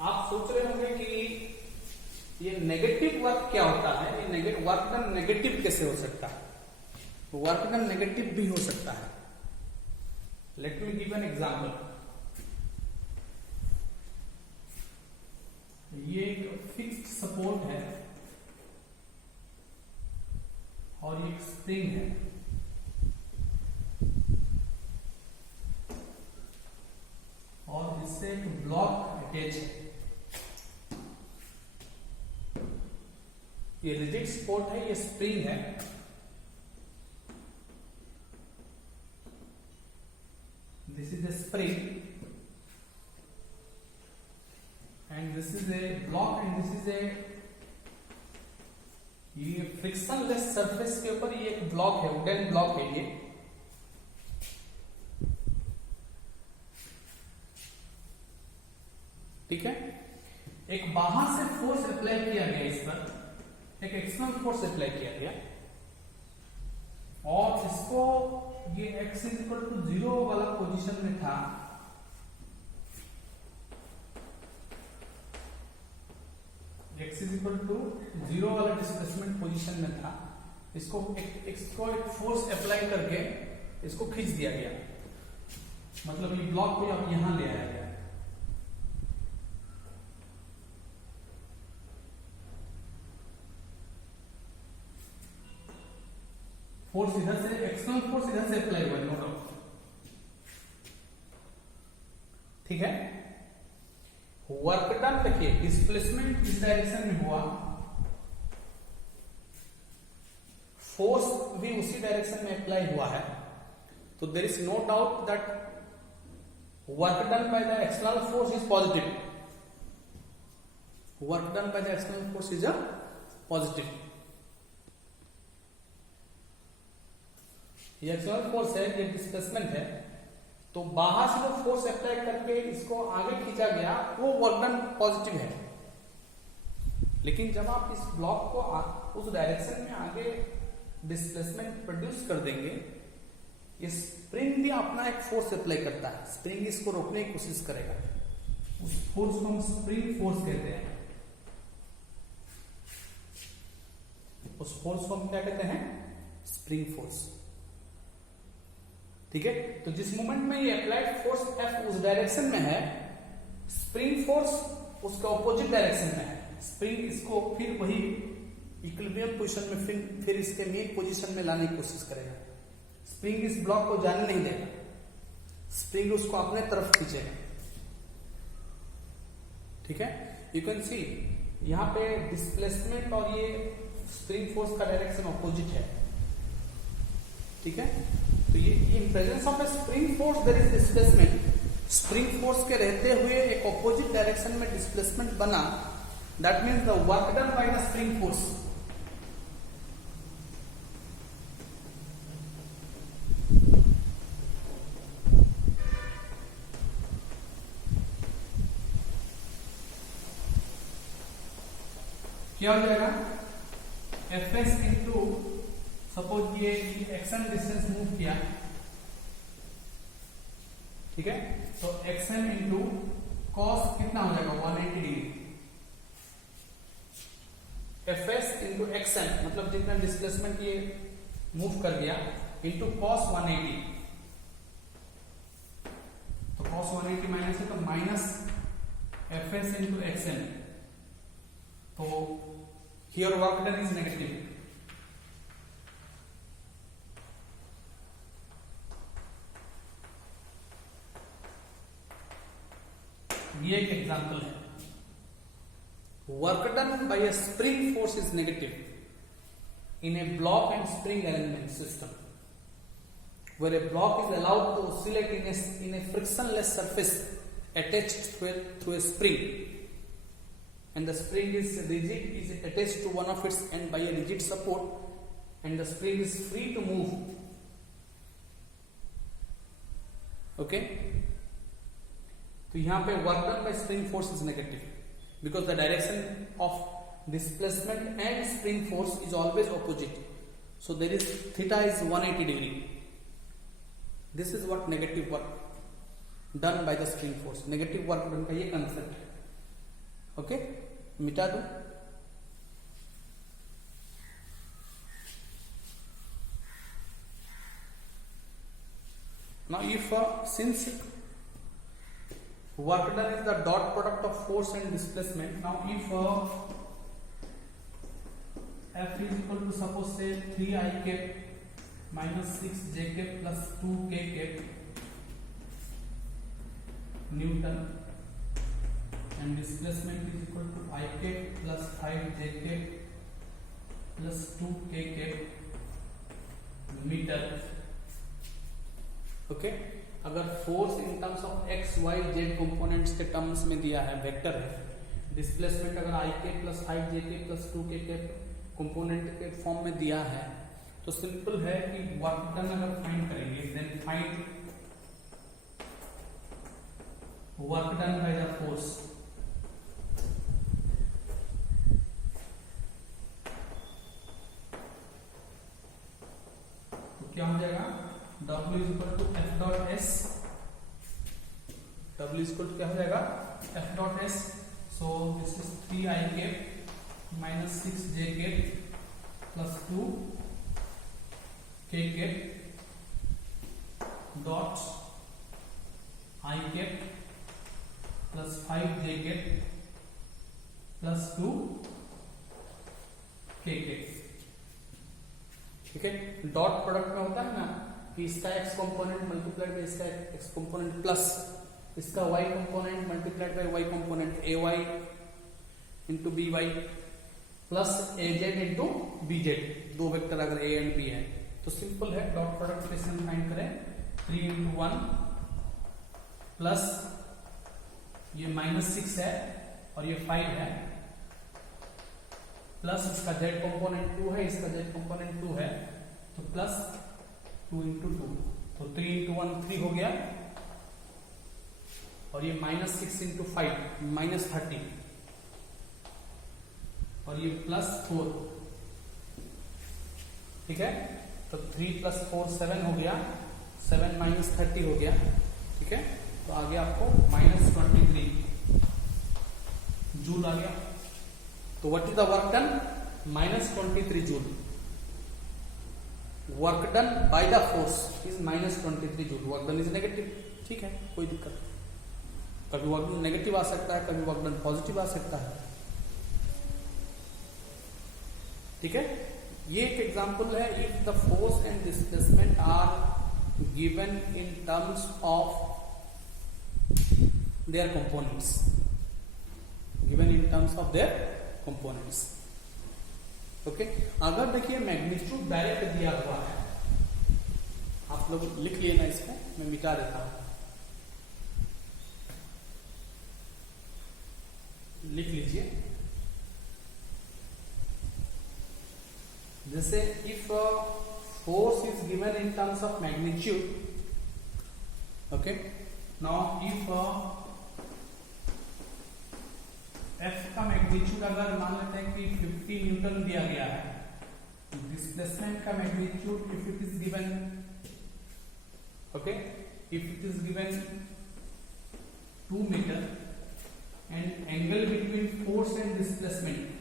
आप सोच रहे होंगे कि ये नेगेटिव वर्क क्या होता है, ये वर्क डन नेगेटिव कैसे हो सकता है? वर्क डन नेगेटिव भी हो सकता है। Let me give an example. ये एक फिक्स्ड सपोर्ट है और एक स्प्रिंग है, और इससे एक ब्लॉक अटैच है। ये रिजिड सपोर्ट है, ये स्प्रिंग है, this is a spring and this is a block and this is a, ये फ्रिक्शनलेस सरफेस के ऊपर ये एक ब्लॉक है, वुडन ब्लॉक है ये। ठीक है, एक बाहर से फोर्स अप्लाई किया गया इस पर, एक एक्सटर्नल फोर्स अप्लाई किया गया और इसको ये x इक्वल टू 0 वाला पोजीशन में था, x इक्वल टू 0 वाला डिस्प्लेसमेंट पोजीशन में था। इसको एक फोर्स अप्लाई करके इसको खींच दिया गया, मतलब ये ब्लॉक को अब यहां ले आया गया। फोर्स इधर से, एक्सटर्नल फोर्स इधर से अप्लाई हुआ, नो डाउट। ठीक है, वर्क डन देखिए, डिस्प्लेसमेंट इस डायरेक्शन में हुआ, फोर्स भी उसी डायरेक्शन में अप्लाई हुआ है, तो there is no doubt that work done by the external force is positive. Work done by the external force is a positive. ये एक्सटर्नल फोर्स है, ये डिस्प्लेसमेंट है, तो बाहर से जो फोर्स अप्लाई करके इसको आगे खींचा गया वो वर्क डन पॉजिटिव है। लेकिन जब आप इस ब्लॉक को उस डायरेक्शन में आगे डिस्प्लेसमेंट प्रोड्यूस कर देंगे, ये स्प्रिंग भी अपना एक फोर्स अप्लाई करता है, स्प्रिंग इसको रोकने की कोशिश करेगा, उस फोर्स को हम स्प्रिंग फोर्स कहते हैं। उस फोर्स को हम क्या कहते हैं? Spring force. ठीक है, तो जिस मोमेंट में ये अप्लाइड फोर्स F उस डायरेक्शन में है, स्प्रिंग फोर्स उसका ऑपोजिट डायरेक्शन में है। स्प्रिंग इसको फिर वही इक्विलिब्रियम पोजीशन में फिर इसके मेन पोजीशन में लाने की कोशिश करेगा। स्प्रिंग इस ब्लॉक को जाने नहीं देगा, स्प्रिंग उसको अपने तरफ खींचेगा। ठीक है, यू कैन सी यहां पे डिस्प्लेसमेंट और ये स्प्रिंग फोर्स का डायरेक्शन ऑपोजिट है। ठीक है, तो ये in presence of a spring force there is displacement. Spring force के रहते हुए एक ऑपोजिट डायरेक्शन में डिस्प्लेसमेंट बना, that means the work done by the spring force क्या हो जाएगा? Fs इंटू, सपोज ये एक्शन डिस्टेंस मूव किया, ठीक है, तो एक्शन इंटू कॉस कितना हो जाएगा? 180 डिग्री। Fs इंटू एक्शन मतलब जितना डिस्प्लेसमेंट ये मूव कर गया, इंटू कॉस 180, तो कॉस 180 माइनस है तो माइनस Fs इंटू एक्शन, तो here work done is negative. ये एक एग्जांपल है, work done bye a spring force is negative in A block and spring arrangement system where a block is allowed to oscillate in a frictionless surface attached to a spring, and the spring is rigid, is attached to one of its end by a rigid support, and the spring is free to move. Okay, तो यहां पे work done by spring force is negative because the direction of displacement and spring force is always opposite, so there is theta is 180 degree. This is what negative work done by the spring force. Negative work done का ये concept है। Okay, मिटा दो। Now if since work done is the dot product of force and displacement, now if F is equal to suppose say 3 I cap minus 6 J cap plus 2 K cap Newton and displacement is equal to I cap plus 5 J cap plus 2 K cap meter। Okay, अगर force in terms of x y z components के terms में दिया है, vector है, displacement अगर आई के plus 5 जे के plus 2 के कंपोनेंट के फॉर्म में दिया है, तो सिंपल है कि वर्क डन अगर फाइंड करेंगे, then find work done by the force. तो क्या हो जाएगा, W is equal to F dot S, W is equal to क्या हो जाएगा, F dot S, so this is 3 I cap minus 6 J cap plus 2 K cap dot I cap plus 5 J cap plus 2 K cap। ठीक है, dot product में होता है ना कि इसका x कंपोनेंट मल्टीप्लाइड बाय इसका x कंपोनेंट प्लस इसका y component multiplied by y component ay into b y plus az into bz, दो वेक्टर अगर a एंड b है तो सिंपल है, डॉट प्रोडक्ट कैसे हम फाइंड करें, 3 इंटू 1 प्लस ये -6 है और ये 5 है प्लस इसका z कंपोनेंट 2 है, इसका z कंपोनेंट 2 है, तो प्लस 2 इंटू 2, तो 3 इंटू 1 3 हो गया और ये -6 इंटू 5 -30 और ये +4, ठीक है, तो 3 + 4 7 हो गया, 7 - 30 हो गया, ठीक है, तो आगे आपको -23 जूल आ गया। तो what is the work done, -23 joule. Work done by the force is -23 joule. Work done is negative, ठीक है, कोई दिक्कत नहीं, कभी वर्क डन नेगेटिव आ सकता है, कभी वर्क डन पॉजिटिव आ सकता है, ठीक है। ये एक एग्जांपल है, if the force and displacement are given in terms of their components, given in terms of their components, okay. अगर देखिए मैग्नीट्यूड डायरेक्ट दिया हुआ है, आप लोग लिख लिए ना, इसको मैं मिटा देता हूं, लिख लीजिए। जैसे if force is given in terms of magnitude, okay, now if F का मैग्नीट्यूड अगर मान लेते हैं कि 50 न्यूटन दिया गया है, डिस्प्लेसमेंट का magnitude if it is given, okay, if it is given 2 metre and angle between force and displacement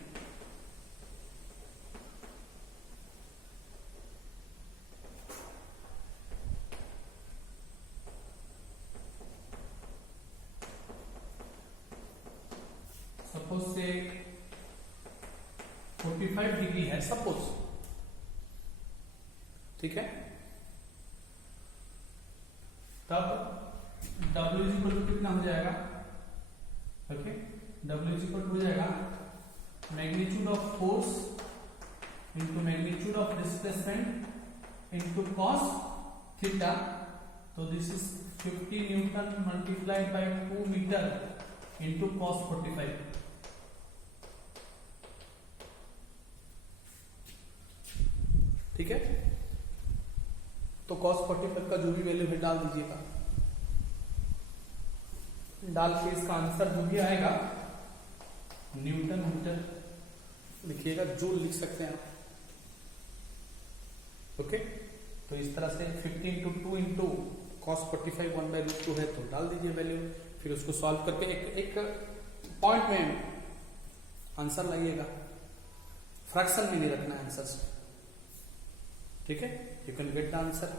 suppose say 45 degree है, सपोज, ठीक है, तब W इज इक्वल टू कितना हो जाएगा, okay, W is equal to हो जाएगा magnitude of force into magnitude of displacement into cos theta, तो this is 50 newton multiplied by 2 metre into cos 45, ठीक है। तो cos 45 का जो भी वैल्यू है डाल दीजिएगा, डाल के इसका आंसर जो भी आएगा न्यूटन मीटर लिखिएगा, जूल लिख सकते हैं आप, ओके। तो इस तरह से 50 इंटू 2 इंटू cos 45 1/√2 है, तो डाल दीजिए वैल्यू, फिर उसको सॉल्व करके एक पॉइंट में आंसर लाइएगा, फ्रैक्शन में नहीं रखना है आंसर। ठीक है, you can get the answer.